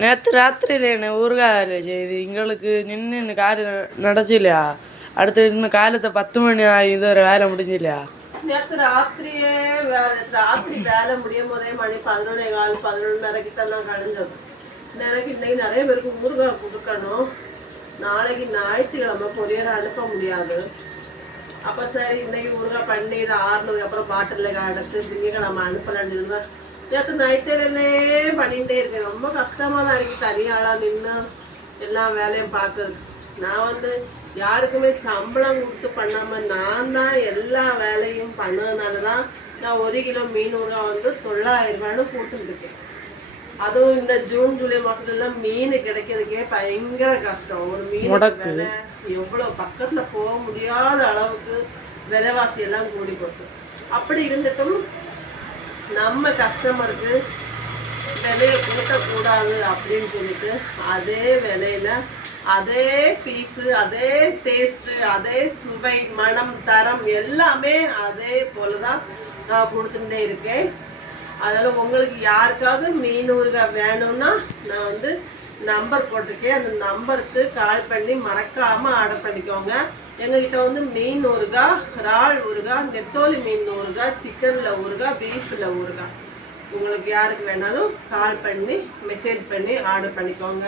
நேற்று ராத்திரியில் என்ன ஊறுகாய் செய்து எங்களுக்கு நின்று காரியம் நடச்சில்லையா? அடுத்து இன்னும் காலத்தை 10 மணி இது ஒரு வேலை முடிஞ்சில்லையா? நேற்று ராத்திரியே ராத்திரி வேலை முடியும் போதே மணி 11:15 11:30 கிட்டலாம் கழிஞ்சது. எனக்கு இன்னைக்கு நிறைய பேருக்கு ஊறுகாய் கொடுக்கணும். நாளைக்கு ஞாயிற்றுக்கிழமை கொரியர் அனுப்ப முடியாது. அப்போ சரி இன்னைக்கு ஊறுகாய் பண்ணி இதை ஆறுனதுக்கு அப்புறம் பாட்டிலில் அடைச்சி திங்கக்கிழமை அனுப்பலான்னு இருந்தால் நேற்று நைட்டிலே பண்ணிகிட்டே இருக்கேன். ரொம்ப கஷ்டமாக தான் இருக்குது தனியாளாக நின்று எல்லா வேலையும் பார்க்குறது. நான் யாருக்குமே சம்பளம் கொடுத்து பண்ணாமல் நான் தான் எல்லா வேலையும் பண்ணதுனால தான் நான் 1 கிலோ மீன் ஊறுகாய் 900 ரூபான்னு போட்டுருக்கேன். அதுவும் இந்த ஜூன் ஜூலை மாதத்துலாம் மீன் கிடைக்கிறதுக்கே பயங்கர கஷ்டம். ஒரு மீன் விலை எவ்வளோ பக்கத்தில் போக முடியாத அளவுக்கு விலைவாசி எல்லாம் கூடி போச்சு. அப்படி இருந்துட்டும் நம்ம கஸ்டமருக்கு விலையை கூட்டக்கூடாது அப்படின்னு சொல்லிட்டு அதே விலையில அதே பீஸு அதே டேஸ்ட்டு அதே சுவை மனம் தரம் எல்லாமே அதே போல தான் நான் கொடுத்துட்டே இருக்கேன். அதனால் உங்களுக்கு யாருக்காவது மீன் ஊறுகாய் வேணும்னா நான் நம்பர் போட்டிருக்கேன். அந்த நம்பருக்கு கால் பண்ணி மறக்காமல் ஆர்டர் பண்ணிக்கோங்க. எங்ககிட்ட மீன் ஊறுகாய், இறால் ஊறுகாய், நெத்தோலி மீன் ஊறுகாய், சிக்கனில் ஊறுகாய், பீஃபில் ஊறுகாய் உங்களுக்கு யாருக்கு வேணாலும் கால் பண்ணி மெசேஜ் பண்ணி ஆர்டர் பண்ணிக்கோங்க.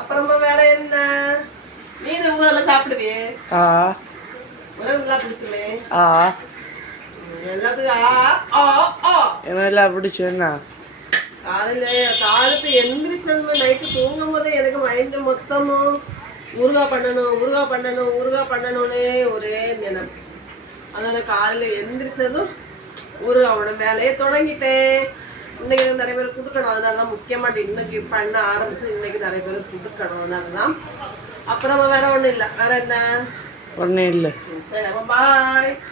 அப்புறமா வேற என்ன மீன் ஊறுகாய் சாப்பிடுவே? உரங்கெல்லாம் பிடிச்சுமே எல்லாத்துக்கும் பிடிச்சுன்னா காலத்து எந்திரிச்சது நைட்டு தூங்கும் போதே எனக்கு மைண்டு மொத்தமும் ஊறுகாய் பண்ணணும்னே ஒரே நினைப்பு. அதனால காலையில் எந்திரிச்சதும் ஊறுகாவோட வேலையை தொடங்கிட்டேன். இன்னைக்கு நிறைய பேர் கொடுக்கணும். அதனால தான் முக்கியமாக இன்னைக்கு பண்ண ஆரம்பிச்சு இன்னைக்கு நிறைய பேர் கொடுக்கணும். அதனால தான். அப்புறமா வேற ஒன்றும் இல்லை. வேற என்ன? ஒன்றும் இல்லை. சரி அப்போ பாய்.